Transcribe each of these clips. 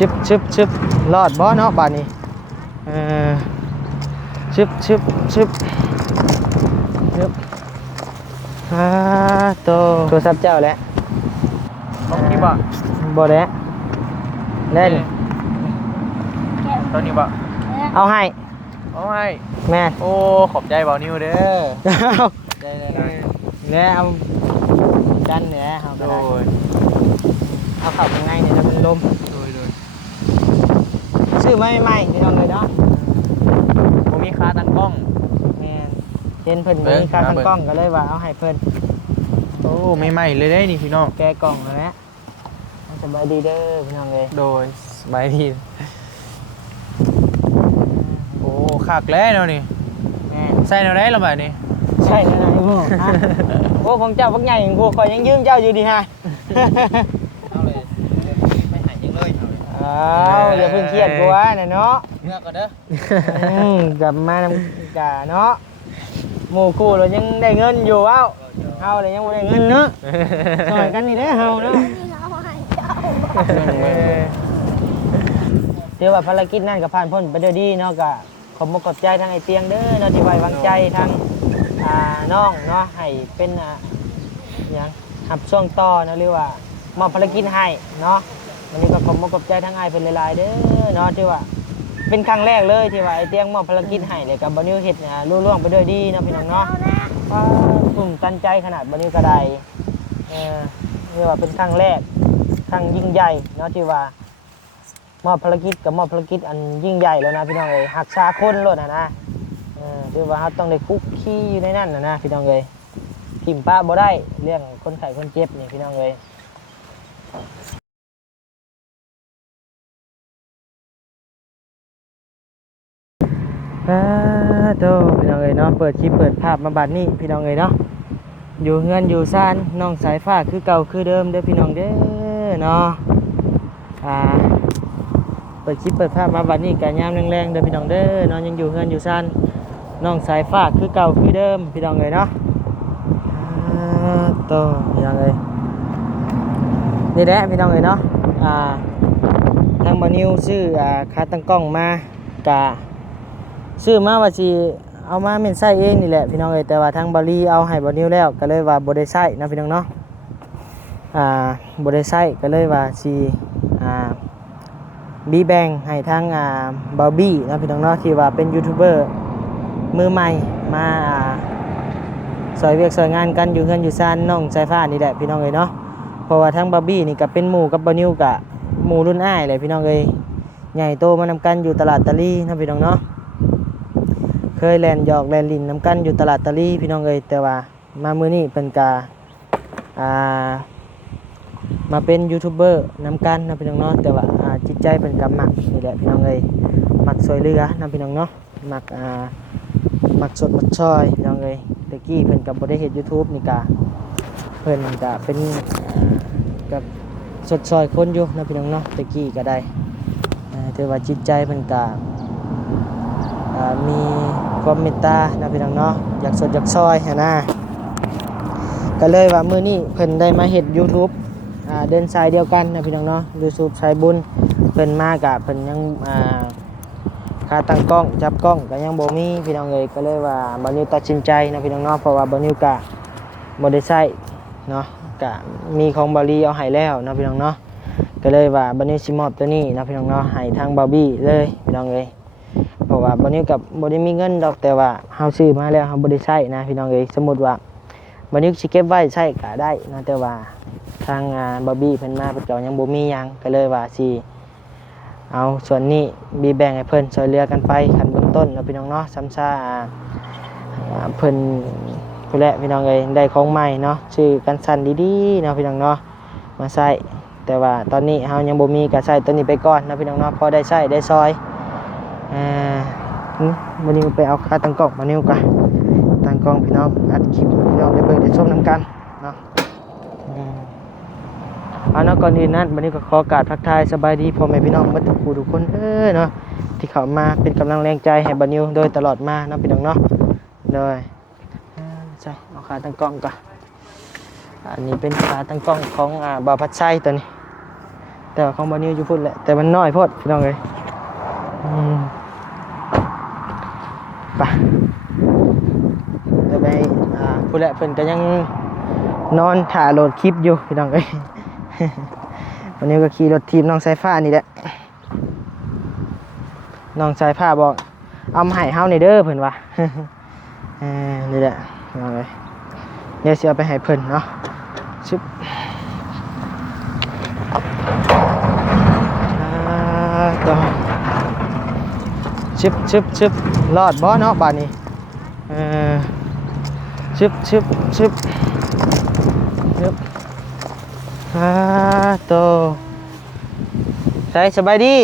ชึบรอดบ่เนาะบาดนี้ชึบโตโทรศัพท์เจ้าแล้วลองคลิปบ่บ่แล้วเล่นตอนนี้บ่เอาให้แม่โอ้ขอบใจบ่นิวเด้อได้แล้วเอาดันเนี่ยเอาโดยเอาเข้ายังไงเนี่ยจะเป็นลมโดยซื้อไม่พี่น้องเลยเนาะบ่มีค่าตั้งกล้องแม่เห็นเพิ่นมีค่าตั้งกล้องก็เลยว่าเอาให้เพิ่นโอ้ไม่เลยได้นี่พี่น้องแกกล่องแล้วสบายดีเด้อพี่น้องเลยโดยสบายดีโอ้คักแล้วเนาะนี่ใส่แนวไหนละบาดนี้ใช่แนวไหนพ่อโอ้ของเจ้าพวกใหญ่ของกูคอยยังยืมเจ้าอยู่ดีฮะเอาเลยไม่หายยังเลยอย่าเพิ่งเครียดกูวะเนี่ยเนาะเมื่อก่อนเด้อกลับมานำกะเนาะหมู่คู่เรายังได้เงินอยู่เอ้าเฮาเลยยังไม่ได้เงินเนาะช่วยกันนี่เด้อเฮาเนาะเดี๋ยวว่าภารกิจนั่นกับผ่านพ้นไปด้วยดีเนาะกะขอบคุณขอบใจทางไอเตียงเด้อเนาะที่ไว้วางใจทางน้องเนาะให้เป็นอย่างหับช่วงต่อเนาะเรียกว่ามอบภารกิจให้เนาะวันนี้ก็ขอบคุณขอบใจทางไอเป็นหลายๆเด้อเนาะที่ว่าเป็นครั้งแรกเลยที่ว่าไอเตียงมอบภารกิจให้เลยกับบนิวเฮ็ดรุ่ล่วงไปด้วยดีเนาะพี่น้องเนาะสุ่มตันใจขนาดบนิวกระไดเรียกว่าเป็นครั้งแรกครั้งยิ่งใหญ่เนาะที่ว่ามอบภารกิจกับมอบภารกิจอันยิ่งใหญ่แล้วนะพี่น้องเลยหักษาคนโลดนะคือว่าเขาต้องได้คุกคีอยู่ในนั่นนะพี่น้องเลยทิมป้าบ่ได้เรื่องคนไข้คนเจ็บนี่พี่น้องเลยโตพี่น้องเลยเนาะเปิดคลิปเปิดภาพมาบัดนี้พี่น้องเลยเนาะอยู่เฮือนอยู่ซ่านน้องสายฟ้าคือเก่าคือเดิมเด้อพี่น้องเด้อเนาะเปิดคลิปเปิดภาพมาบัดนี้การยามแรงๆเด้อพี่น้องเด้อเนาะยังอยู่เฮือนอยู่ซ่านน้องสายฟ้าคือเก่าคือเดิมพี่น้องเลยเนาะโตพี่น้องเลยนี่แหละพี่น้องเลยเนาะทางบานิวซื้อขาตั้งกล้องมากะซื้อมาว่าสิเอามาเม่นไส้เองนี่แหละพี่น้องเลยแต่ว่าทางบาลีเอาให้บานิวแล้วก็เลยว่าบ่ได้ใช้นะพี่น้องเนาะบ่ได้ใช้ก็เลยว่าสิบีแบงให้ทางบาร์บี้นะพี่น้องเนาะที่ว่าเป็นยูทูบเบอร์มือใหม่มาซอยเวียกซอยงานกันอยู่เฮือนอยู่ซ่านน้องสายฟ้านี่แหละพี่น้องเลยเนาะเพราะว่าทางบาร์บี้นี่ก็เป็นหมู่กับบานิวกับหมู่รุ่นอ้ายเลยพี่น้องเลยใหญ่โตมานำกันอยู่ตลาดตะลี่นะพี่น้องเนาะเคยแลนหยอกแลนลินนำกันอยู่ตลาดตะลี่พี่น้องเลยแต่ว่ามามื้อนี้เป็นกามาเป็นยูทูบเบอร์นำกันนะพี่น้องเนาะแต่ว่าจิตใจเป็นกำหมักนี่แหละพี่น้องเลยหมักซอยเรือนะพี่น้องเนาะหมักสดหมักซอยพี่น้องเลยตะกี้เพิ่นกับบริเฮ็ด YouTube นี่กะเพิ่นกะเป็นกับสดซอยคนอยู่นะพี่น้องเนาะตะกี้ก็ได้แต่ว่าจิตใจเพิ่นกะมีความเมตตานะพี่น้องเนาะอยากสดอยากซอยนะก็เลยว่ามื้อนี้เพิ่นได้มาเฮ็ด YouTube เดินสายเดียวกันนะพี่น้องเนาะ YouTube สายบุญเพิ่นมากะเพิ่นยังค่าตั้งกล้องจับกล้องก็ยังบ่มีพี่น้องเลยก็เลยว่าบานิวตัดสินใจนะพี่น้องเนาะเพราะว่าบานิวกะบ่ได้ใช้เนาะกะมีของบาลีเอาให้แล้วนะพี่น้องเนาะก็เลยว่าบานิวสิมอบตัวนี้นะพี่น้องเนาะให้ทางบาร์บี้เลยพี่น้องเลยเพราะว่าบานิวกับบ่ได้มีเงินดอกแต่ว่าเฮาซื้อมาแล้วเฮาบ่ได้ใช้นะพี่น้องเลยสมมุติว่าบานิวสิเก็บไว้ใช้ก็ได้นะแต่ว่าทางบาร์บี้เพิ่นมาเพิ่นก็ยังบ่มีหยังก็เลยว่าสิเอาส่วนนี้บีแบ่งให้เพิ่นช่วยเหลือกันไปขั้นเบื้องต้นเนาะพี่น้องเนาะซ้ำซ่าเพิ่นผู้แลพี่น้องเอ้ยได้ของใหม่เนาะชื่อกันสั่นดีๆเนาะพี่น้องเนาะมาใช้แต่ว่าตอนนี้เฮายังบ่มีก็ใช้ตัวนี้ไปก่อนเนาะพี่น้องเนาะพอได้ใช้ได้ซอยวันนี้ไปเอาค่าตั้งกล้องมานิ้วกันตั้งกล้องพี่น้องอัดคลิปพี่น้องได้เบิ่งได้ชมนำกันเนาะเอาเนาะก่อนอื่นนั้นวันนี้ก็ขอกราบทักทายสบายดีพ่อแม่พี่น้องเบิดทุกผู้ทุกคนเนาะที่เข้ามาเป็นกำลังแรงใจให้บานิวโดยตลอดมาเนาะพี่น้องเนาะโดยใช่เอาขาตั้งกล้องก่อนอันนี้เป็นขาตั้งกล้องของบ่าวพัดไส้ตัวนี้ แต่ว่าของบอนิวอยู่พุ่นแหละแต่มันน้อยโพดพี่น้องเลยไปเดี๋ยวไปพุ่นแหละเพิ่นก็ยังนอนถ่าโหลดคลิปอยู่พี่น้องเอ้ย วันนี้ก็ขี่รถทีมน้องสายฟ้านี่แหละน้องสายฟ้าบอกเอามาให้เฮาในเด้อเพิ่นว่า นี่แหละน้องเอ้ยเดี๋ยวสิเอาไปให้เพิ่นเนาะชึบต่อชึบรอดบ่เนาะบาดนี้ชึบโตใส่สบายดี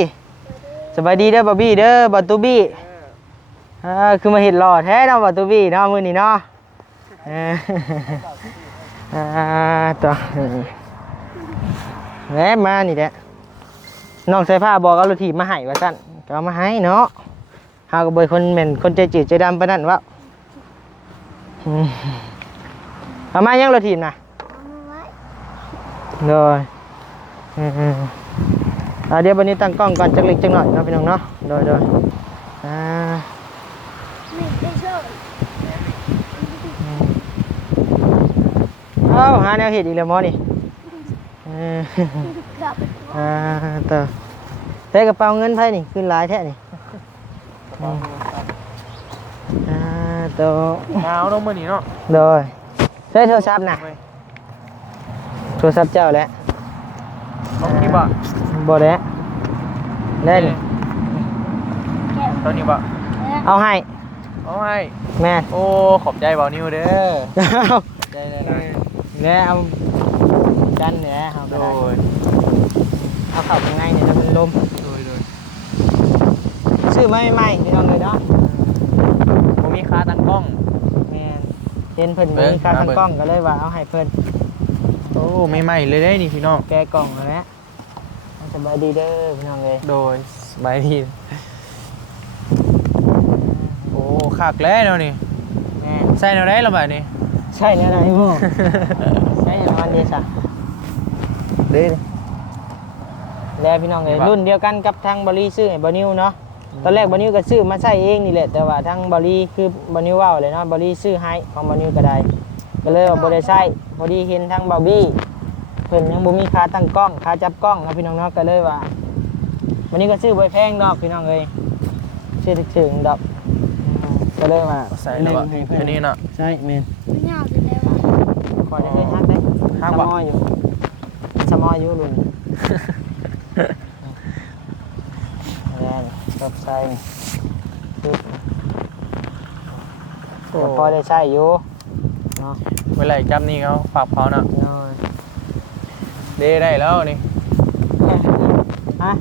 เด้อบอบบี้เด้อบอตูบี้คือมาเห็นหล่อแท้เนาะบอตูบี้เนาะมื้อนี้เนาะต่อแหมมานี่แหละน้องใส่ผ้าบอกเอารถถีบมาให้ว่าซั่นก็เอามาให้เนาะเฮาก็บ่คนแม่นคนใจจืดใจดำปานนั้นวะเอามายังรถถีบน่ะเลยเดี๋ยววันนี้ตั้งกล้องก่อนจักเล็กจักหน่อยเนาะพี่น้องเนาะโดยหาแนวเห็ดอีกแล้วมอนี่ต่อใส่กระเป๋าเงินไพ่นี่ขึ้นหลายแท้นี่ต่อเอาน้องมื้อนี้เนาะโดยใช้โทรศัพท์น่ะโทรศัพท์เจ้าแหละต้องกี่บาทบ่แล้วเล่นตอนนี้บาทเอาให้แม่โอ้ขอบใจบ่าวนิวเด้อใจเลยเนี่ยเอาดันเนี่ยเอาไปได้เอาเข้าข้างในเนี่ยแล้วมันลมซื้อไม่พี่น้องเลยเนาะผมมีค่าตั้งกล้องแม่เห็นเพิ่นมีค่าตั้งกล้องก็เลยว่าเอาให้เพิ่นโอ้ไม่เลยได้นี่พี่น้องแกกล่องแล้วสบายดีเด้อพี่น้องเลยโดยสบายดีโอ้คักแล้วเนาะนี่ใส่แนวไหนล่ะบัดนี้ใช่แนวไหนบ่ใช่แนวอันนี้ซะเด้อแล้วพี่น้องเลยรุ่นเดียวกันกับทางบริซื้อให้บอนิวเนาะตอนแรกบอนิวก็ซื้อมาใช้เองนี่แหละแต่ว่าทางบริคือบอนิวว่าเลยเนาะบริซื้อให้ของบอนิวก็ได้ก็เลยว่าบ่ได้ใช้พอดีเห็นทางบาร์บี้เพิ่นยังบ่มีค่าตั้งกล้องค่าจับกล้องนะพี่น้องเนาะก็เลยว่าวันนี้ก็ซื้อบ่แพงดอกพี่น้องเอ้ยซื้อถึงดอกก็เลยว่าใส่แล้วอันนี้เนาะใช่แม่นยาวสิได้ว่าขอได้เคยฮักได้ฮักบ่สมออยู่ลุงแล้วกับใส่ก็พอได้ใช้อยู่เนาะเวลาจับนี่เขาฝากเขาเนาะได้แล้วนี่ฮะ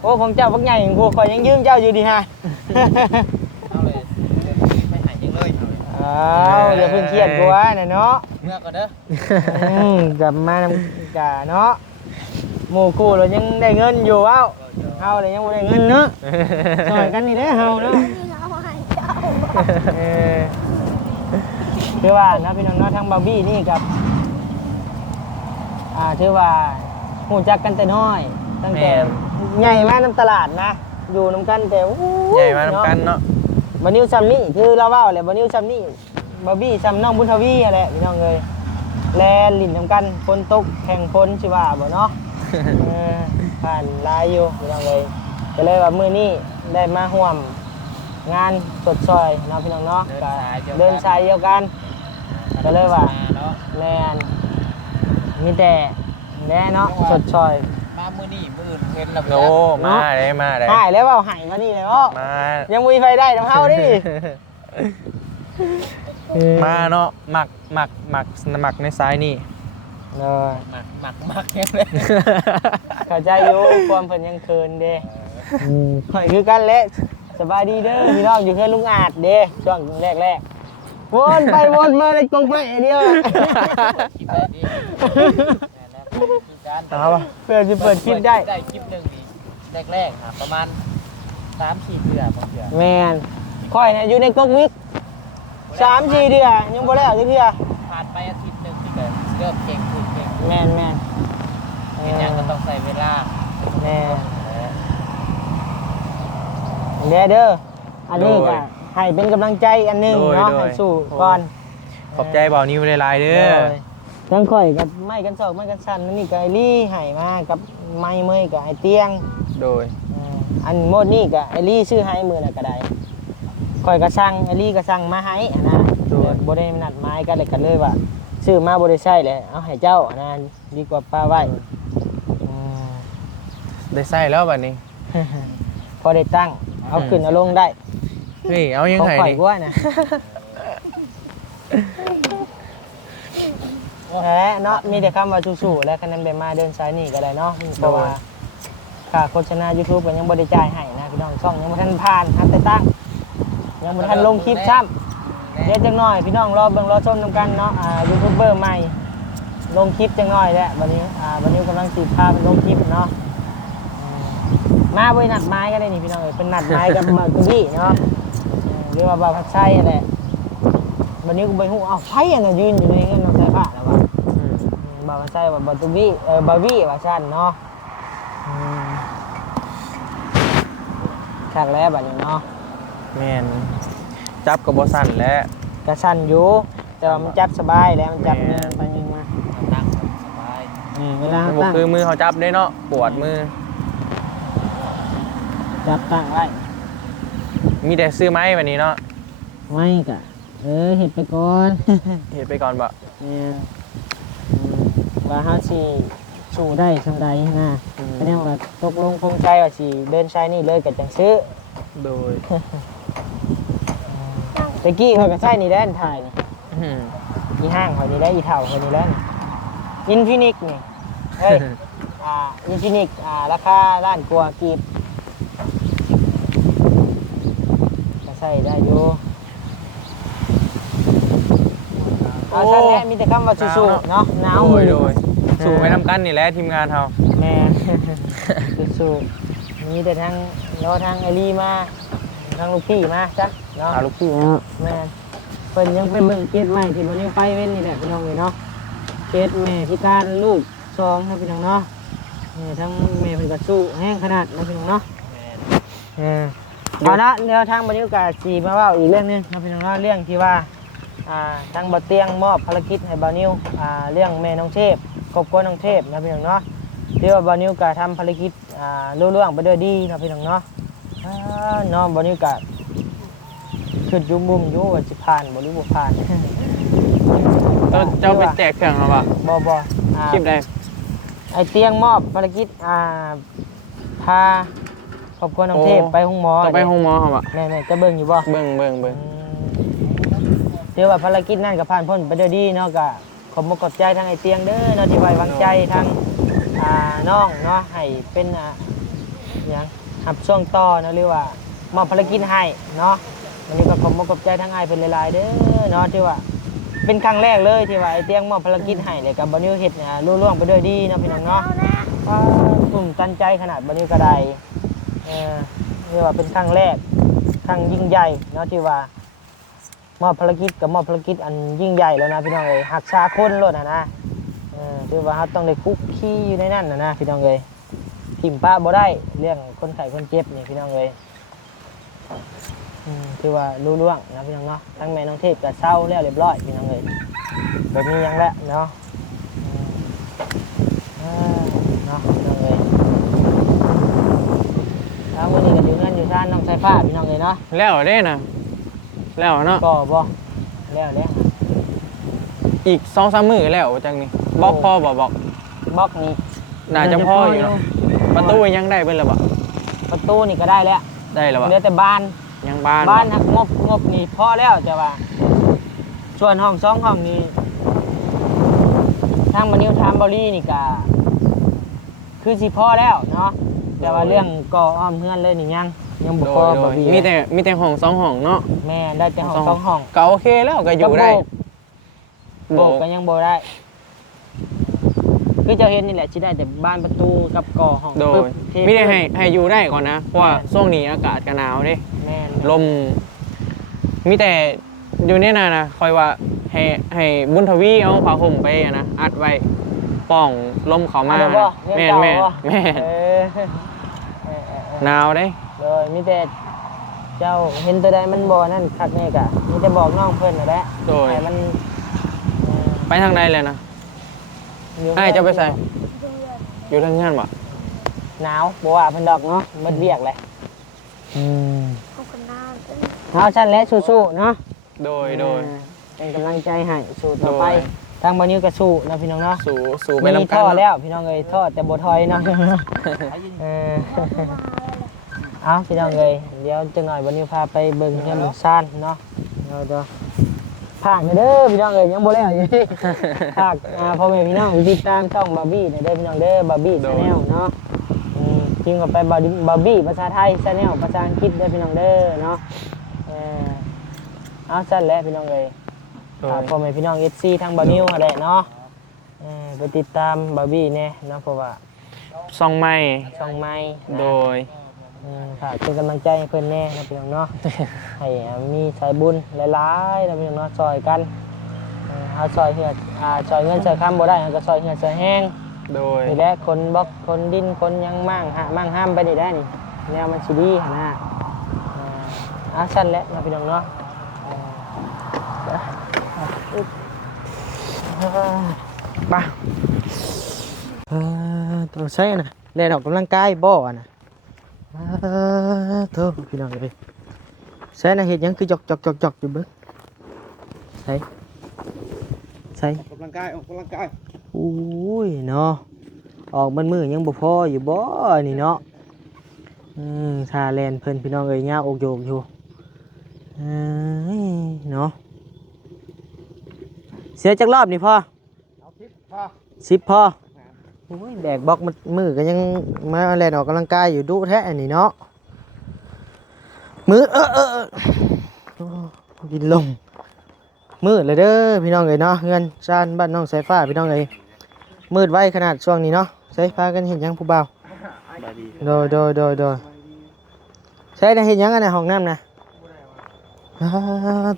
โอ้ของเจ้าพวกใหญ่ของกูคอยยังยืมเจ้าอยู่ดีฮะเอาเลยไม่หายยังเลยอย่าเพิ่งเครียดกูวะเนี่ยเนาะเมื่อก่อนเด้อกลับมานำกะเนาะหมู่กูเรายังได้เงินอยู่เอ้าเฮาเลยยังไม่ได้เงินเนาะสอยกันนี่ได้เฮาเนาะคือว่านะพี่น้องเนาะทางบาร์บี้นี่กับถือว่าหูจักกันแต่น้อยตั้งแต่ใหญ่มาน้ำตลาดนะอยู่น้ำกันแต่ใหญ่มาน้ำกันเนาะบานิวซัมนี่คือเราว่าอะไรบานิวซัมนี่บาร์บี้ซัมน้องบุญทวีอะไรพี่น้องเลยแลนลิ่นน้ำกันคนตกแข่งคนชิว่าบ่เนาะผ่านลายอยู่พี่น้องเลยก็เลยว่ามื้อนี้ได้มาร่วมงานสดซอยเนาะพี่น้องเนาะเดินสายเดียวกันก็เลยว่าแลนมีแต่แน่เนาะสดซอยมามื้อนี้มื้ออื่นเห็นแล้วโอ้มาได้หายแล้วเปล่าหายมานี่เลยอ๋อยังมีไฟได้ต้องเฮาดิมาเนาะหมักในซ้ายนี่หมักยังเลยเข้าใจอยู่ความเพิ่นยังเคินเด้ข่อยคือกันแหละสบายดีเด้อพี่น้องอยู่เพื่อนลุงอาจเด้ช่วงแรกวนไปวนมาในกองไฟเดียวเปิดคลิปได้คลิปนึงดีแรกครับประมาณ 3-4 เดือนแม่นค่อยอยู่ในกองวิก 3-4 เดือนยังบ่แล้วจักเทื่อผ่านไปอาทิตย์นึงนี่ก็เริ่มเก่งขึ้นแม่น เป็นอย่างก็ต้องใส่เวลา แน่เด้ออันนี้ก็ให้เป็นกำลังใจอันหนึงเนาะให้สู้ก่อน ขอบใจเบานิ้วหลายๆเด้อ ทั้งข่อยกับไม้กันศอกไม้กันสั่นนี่ก็ไอลี่ให้มากับไม้เมยกับไอเตียง โดย อันโมดนี่ก็ไอลี่ซื้อให้มือน่ะก็ได้ข่อยก็สั่งไอลี่ก็สั่งมาให้อะนะบ่ได้นัดไม้กันเลยว่าซื้อมาบ่ได้ใช้เลยเอาให้เจ้าอะนะดีกว่าป้าไว้ ได้ใส่แล้วบัดนี้ พอได้ตั้งเอาขึ้นเอาลงได้ เฮ้ยเอายังไง ข่อย นี่ ว่านะและเนาะมีแต่คำว่าสู้ๆและคะแนนไปมาเดินสายนี่ก็ได้เนาะเพราะว่าค่าโฆษณา YouTube ก็ยังบ่ได้จ่ายให้นะพี่น้องช่องยังบ่ทันผ่านครับแต่ตั้งยังบ่ทันลงคลิปซ้ำเดี๋ยวจังหน่อยพี่น้องรอเบิ่งรอชมนำกันเนาะยูทูบเบอร์ใหม่ลงคลิปจังหน่อยแล้ววันนี้กำลังสิพาไปลงคลิปเนาะมาบ่ได้นัดไม้ก็ได้นี่พี่น้องเอ้ยเป็นนัดไม้กับมาตุ้บี้เนาะเรียกว่าบ่าวพัดไส้แหละวันนี้กูไปฮู้เอาไผอันน่ะยืนอยู่ในเงินน้องสายผ้าแล้วว่าบ่าวพัดไส้ว่าบ่ตุ้บี้บ่าวบี้ว่าซั่นเนาะคักแล้วบัดนี้เนาะ แม่นจับกับบ่สั่นแล้ว กระสั่นอยู่แต่ว่ามันจับสบายแล้วมันจับยิงไปยิงมาตั้งสบายเวลา มันบ่ ตั้ง คือมือเขาจับได้เนาะปวดมือ จับตั้งไว้ มีแต่ซื้อไม้วันนี้เนาะ ไม่กะเห็ดไปก่อน เฮ็ดไปก่อนบ่ เนี่ยว่าเฮาสิสู้ได้สำใดนะก็ยังว่าตกลงคงใจว่าสิเดินใช้นี่เลยก็จังซื้อ โดย ตะกี้เขาก็ใช้นี่แหละถ่ายนี่ อื้อ อีห้างเขานี่ได้อีเท่าเขานี่แหละอินฟินิกนี่เฮ้ยอินฟินิกราคาล้านกว่ากีบก็ใช้ได้อยู่เอาท่านแหละมีแต่คำว่าสู้ๆเนาะหนาว โดยสู่ไปนำกันนี่แหละทีมงานเฮา แม่ สู้ๆมีแต่ทางรอทางไอรีมาทางลูกพี่มาจ้ะเนาะ หาลูกพี่ แม่เพิ่นยังเป็นเบิ่งเคสใหม่ที่บ่ได้ไปเว้นนี่แหละพี่น้องเอ้ยเนาะเคสแม่พิการลูก2ครับพี่น้องเนาะทั้งแม่เพิ่นก็สู้แห้งขนาดนะพี่น้องเนาะเอาละแนวทางบรรยากาศสีมาเว่าอีกเรื่องหนึงครับพี่น้องเนาะเรื่องที่ว่าทางบ่เตียงมอบภารกิจให้บ่าวนิวเรื่องแม่น้องเทพครอบครัวน้องเทพนะพี่น้องเนาะเรียกว่าบ่าวนิวก็ทำภารกิจรุ่ล่วงไปด้วยดีนะพี่น้องเนาะเนาะบ่าวนิวก็ขึ้นอยู่มุมอยู่ว่าสิผ่านบ่หรือบ่ผ่าน เจ้าไปแจกเครื่องแล้วป่ะ บ่ คลิปได้ ไอเตียงมอบภารกิจพาครอบครัวน้องเทพไปห้องหมอ ต้องไปห้องหมอเหรอ แม่จะเบิ่งอยู่บ่ เบิ่ง เดี๋ยวว่าภารกิจนั่นก็ผ่านพ้นไปด้วยดีเนาะก็ขอบใจทางไอเตียงเด้อเนาะที่ไว้วางใจทางน้องเนาะให้เป็นอย่างหับช่วงต่อเนาะหรือว่ามอบภารกิจให้เนาะวันนี้ก็ขอบใจทางไอเป็นหลายๆเด้อเนาะที่ว่าเป็นครั้งแรกเลยที่ว่าไอเตียงมอบภารกิจให้เลยกับบนิวเฮ็ดรุ่ล่วงไปด้วยดีเนาะพี่น้องเนาะกลุ่มตันใจขนาดบนิวกระไดเรียกว่าเป็นครั้งแรกครั้งยิ่งใหญ่เนาะที่ว่ามอบภารกิจกับมอบภารกิจอันยิ่งใหญ่แล้วนะพี่น้องเอ้ยหักษาคนโลดนะที่ว่าเราต้องได้คุกคีอยู่ในนั้นนะพี่น้องเอ้ยทิมป้าบ่ได้เรื่องคนไข้คนเจ็บนี่พี่น้องเอ้ยคือว่ารู้ล่วงนะพี่น้องเนาะทั้งแม่น้องเทพกับเศร้าแล้วเรียบร้อยพี่น้องเอ้ยแบบนี้ยังแล้วเนาะเนาะพี่น้องเอ้ยแล้ววันนี้ก็อยู่เงินอยู่ซ่านน้องสายฟ้าพี่น้องเอ้ยเนาะ แล้วเด้นะแล้วเนาะ ก็บ่แล้ว อีก 2-3 มื้อแล้วจังนี่บล็อกพ่อบ่บอก บล็อกนี่ น่าจะพ่ออยู่เนาะประตูยังได้เบิ่นแล้วบ่ ประตูนี่ก็ได้แล้ว ได้แล้วบ่ เหลือแต่บาน ยังบ้าน บ้านหักงบนี่พอแล้วจะว่าส่วนห้อง2ห้องนี้ทางมานิวทามบอรี่นี่ก็คือสิพอแล้วเนาะแต่ว่าเรื่องก่ออ้อมเฮือนเลยนี่ยังบ่พอบ่มี มีแต่ห้อง2ห้องเนาะ แม่ได้แต่ห้อง2ห้อง ก็โอเคแล้วก็อยู่ได้ โบกก็ยังบ่ได้คือเจ้าเห็นนี่แหละสิได้แต่บ้านประตูกับก่อห้อง โดยไม่ได้ให้อยู่ได้ก่อนนะเพราะว่าช่วงนี้อากาศก็หนาวเด้ แม่น ลมมีแต่อยู่เนี่ยนะคอยว่าให้บุญทวีเอาผ้าห่มไปนะอัดไว้ ป้องลมเข้ามา เอาบ่ แม่ เรี น ยนเก่า แม่น บ่ แม่น เออหนาวเด้ โดยมีแต่เจ้าเห็นตัวใดมันบ่นั่นคักแน่กะมีแต่บอกน้องเพิ่นน่ะแหละ โดย ให้มัน ไปทางใดเลยนะไอ้เจ้าไปใส่อยู่ทางงานบ่ หนาวบ่ว่าเพิ่นดอกเนาะมันเวียกแหละ เอาคนหน้าเป็น เอาชั้นและสู้ๆเนาะ โดย เป็นกำลังใจให้สู้ต่อไป โดย ทางบ่นิ้วก็สู้นะพี่น้องเนาะ สู่ไป มี นำกั ท่ น อ เนาะ แล้วพี่น้องเอ้ยท่อแต่บ่ถอยเนาะเออ เอาพี่น้องเลยเดี๋ยวจังหน่อยวันนี้พาไปเบิ่งเฮือนหมู่ซ่านเนาะเดี๋ยวภาคเด้อพี่น้องเอ้ยยังบ่แล้วอยู่ที่ ภาคพ่อแม่พี่น้องติดตามช่องบาร์บี้เด้อพี่น้องเด้อบาร์บี้ชาแนลเนาะพิมพ์เข้าไปบาร์บี้ภาษาไทยชาแนลภาษาอังกฤษเด้อพี่น้องเด้อเนาะเอาซั่นแหละพี่น้องเอ้ยฝากพ่อแม่พี่น้อง FC ทางบาร์นิวนั่นแหละเนาะไปติดตามบาร์บี้แน่เนาะเพราะว่า ซ่องไม้ ช่องใหม่นะ โดย ฝากเป็นกำลังใจให้เพื่อนแน่นะพี่น้องเนาะ ให้มีสายบุญหลายๆนะพี่น้องเนาะซอยกันเอาซอยเหือดซอยเงินซอยคำบ่ได้เอาก็ซอยเหือดซอยแห้ง โดย นี่แหละคนบล็อกคนดินคนยังมั่งมั่งห้ามไปนี่ได้นี่แนวมันสิดีหั่นนะสั้นแหละนะพี่น้องเนาะมาต้องใช้นะเล่นออกกำลังกายบ่อะนะเถอะพี่น้องเลยใช้นะเห็ดหยังคือจอกอยู่เบิ้งใส่ ออกกำลังกายออกกำลังกาย อุ้ยเนาะออกมันมือยังบ่พออยู่บ่นี่เนาะทาแลนเพิ่นพี่น้องเอ้ยย่าอกโยกอยู่เนาะเสียจักรอบนี่พ่อ เอาทิปพอ 10พ่อโอ้ยแบกบล็อกมันมือก็ยังมาแลนออกกำลังกายอยู่ดุแท้อันนี้เนาะมือกินลมมืดเลยเด้อพี่น้องเอ้ยเนาะเงินชานบ้านน้องสายฟ้าพี่น้องเอ้ยมืดไว้ขนาดช่วงนี้เนาะใช้พากันเห็นยังผู้บ่าวโดยใช้ได้เห็นยังอันในห้องน้ำนะ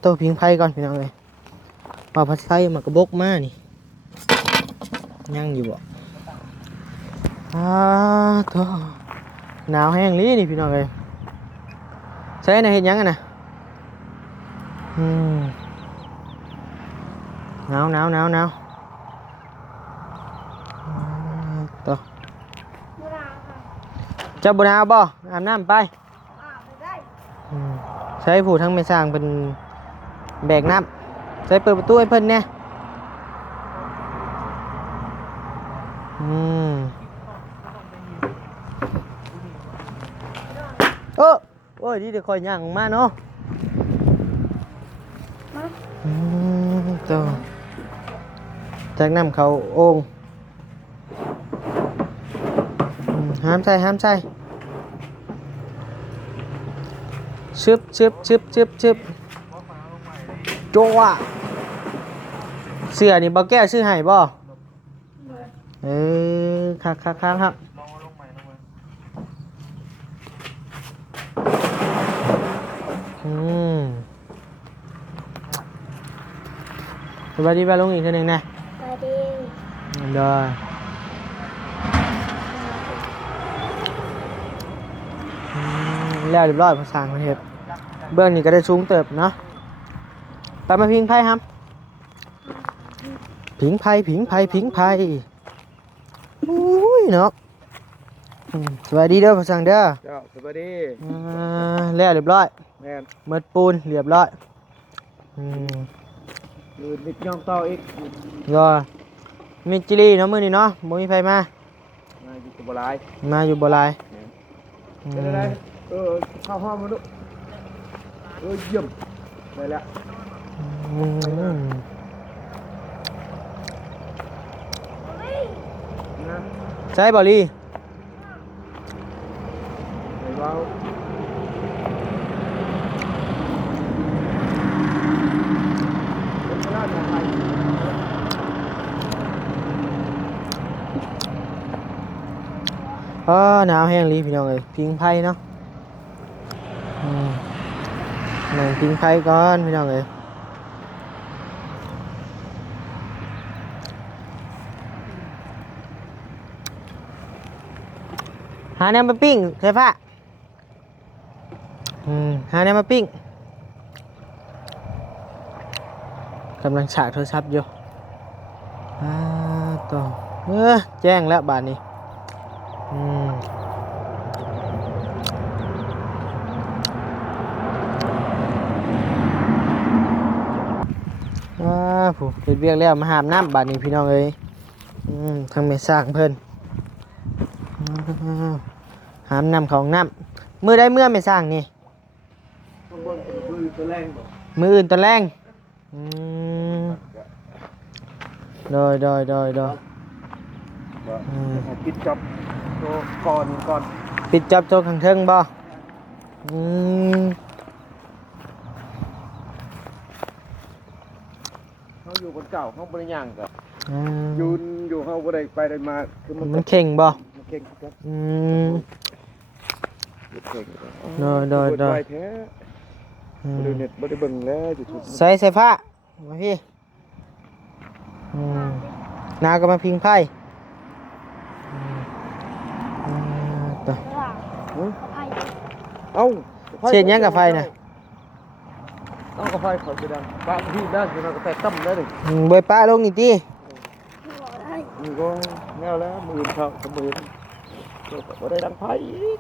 ตัวพิงไพ่ก่อนพี่น้องเอ้ยว่าพัดไฟมากระบกมานี่ยังอยู่บ่ตัวหนาวแห้งลีนี่พี่น้องเอ้ยใช้ได้เห็นยังอันนะหนาวตัว บุราค่ะ เจ้าบุญเอาบ่อาบน้ำไป ไปได้ ใช้ผู้ทั้งไม่สร้างเป็นแบกน้ำใช้เปิดประตูให้เพิ่นเนี่ยโอ้ยดีเดี๋ยวคอยย่างออกมาเนาะตัวจากน้ำเขาโอ่งห้ามใส่ชึบโจ้อะเสื้อนี่บ่แก้ซื้อให้บ่ครับสวัสดีป้าลุงอีกทีหนึ่งนะ ไปดี ได้แล้วเรียบร้อยภาษาประเทศเบื้องนี้ก็ได้สูงเติบเนาะไปมาพิงไพ่ครับพิงไพ่อุ้ยเนาะสวัสดีเด้อภาษาเด้อ เจ้าสวัสดี แล้วเรียบร้อย แม่น เมิดปูนเรียบร้อย มือนิดย่องต่ออีก ก็มีจิลี่เนาะมื้อนี้เนาะบ่มีไผมา มาอยู่กับบัวลาย มาอยู่บ่หลาย เป็นอะไรเข้าห้องมาดูเยี่ยมได้แล้วนะ ใช่บ่ลี่ ไอ้เราเป็นพระราชาไทย หนาวแห้งลีพี่น้องเอ้ยพิงไพ่เนาะนั่งพิงไพ่ก่อนพี่น้องเอ้ย หาแนวมาปิ้งใช่ปะหาแนวมาปิ้งกำลังฉากโทรศัพท์อยู่ต่อแจ้งแล้วบาทนี้ผู้เฮ็ดเวียกแล้วมาหามน้ำบาทนี้พี่น้องเอ้ยทางไม่สร้างเพิ่นหามน้ำของน้ำมือได้เมื่อไม่สร้างนี่ ข้างบนมือตัวแรงบ่ มืออื่นตอนแรงโดยปิดจับตัวก่อน ปิดจับโต๊ะข้างเทิงบ่เขาอยู่บนเก่าเขาบริย่างกับยืนอยู่เขาบ่ได้ไปได้มาคือ มันเข่งบ่ มันเก่งครับ เก่ง โดย ไปแท้บ่ได้เน็ตบ่ได้เบิ่งแล้วจุด ใส่ผ้ามาพี่นาก็มาพิงไพ่ต่อ ไผ่ เอ้า เสียดยังกับไฟน่ะ เอากับไฟเขาสิดังปะพี่ได้สิเราก็แตกตั้มได้ดิ เบยป้าลงนี่ตี นี่ก็แนวแล้วมือเขากับมือบ่ได้ดังไฟอีก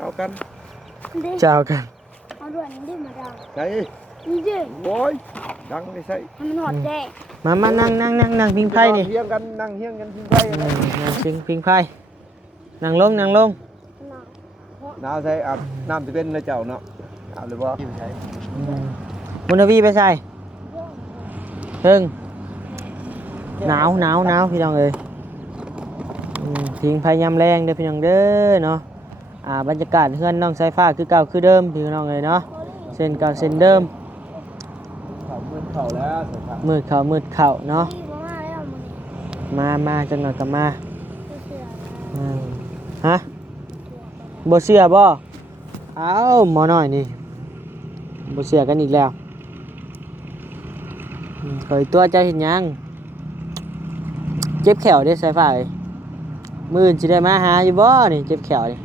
เอากัน เจ้ากัน เอาด้วยนี่ดิมาดัง ไก่ นี่ดิ โว้ยดังไม่ใช่ ให้มันหอดแดง มานั่งพิงไพ่นี่ เฮียงกันนั่งเฮียงกันพิงไฟอะไร นั่งพิงไพ่นั่งลง หนาว น้ำใช่อาบน้ำจะเป็นนะเจ้าเนาะอาบหรือว่าใช่ มุนวีไปใส่เพิ่งหนาวพี่น้องเอ้ยพิงไพ่ยำแรงเด้อพี่น้องเด้อเนาะบรรยากาศเฮือนน้องสายฟ้าคือเก่าคือเดิมพี่น้องเอ้ยเนาะเส้นเก่าเส้นเดิม เขามืดเข่าแล้ว มืดเข่าเนาะ นี่มาแล้วมัน มาจังหน่อยก็มา เสือ ฮะบ่เชื่อบ่เอ้าหมอน้อยนี่บ่เชื่อกันอีกแล้วเคยตัวเจ้าเห็นยังเจ็บแขวเด้สายฟ้าเอ้ยมื้ออื่นสิได้มาหาอยู่บ่นี่เจ็บแขวนี่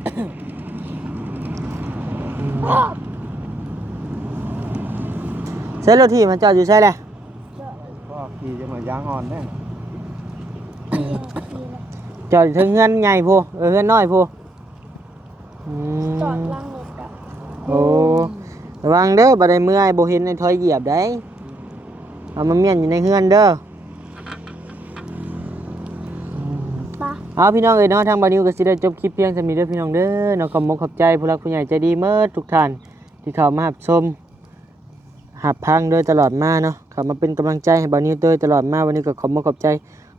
เส้นรถที่มันจอดอยู่ใช่แหละ ก็ขี่จะมายางอ่อนแน่ จอดอยู่เทึงเฮือนใหญ่พูเฮือนน้อยพู จอดล่างรถอ่ะ โอ้ระวังเด้อบ่ได้เมื่อยบ่เห็นในถอยเหยียบได้เอามาเมียนอยู่ในเฮือนเด้อ ปะ เอาพี่น้องเอ้ยเนาะทางบานิวก็สิได้จบคลิปเพียงเท่านี้เด้อพี่น้องเด้อเนาะขอบใจผู้รักผู้ใหญ่ใจดีเมิดทุกท่านที่เข้ามารับชมหับพังโดยตลอดมาเนาะเข้ามาเป็นกำลังใจให้บานิวโดยตลอดมาวันนี้ก็ขอบใจ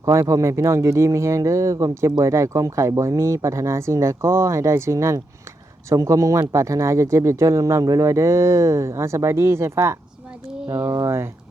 ขอให้พ่อแม่พี่น้องอยู่ดีมีแฮงเด้อความเจ็บบ่ให้ได้ความไข้บ่ให้มีปรารถนาสิ่งใดก็ให้ได้สิ่งนั้นสมความมุ่งมั่นปรารถนาอย่าเจ็บอย่าจนร่ำรวยๆเด้อสบายดีสายฟ้า สวัสดี โดย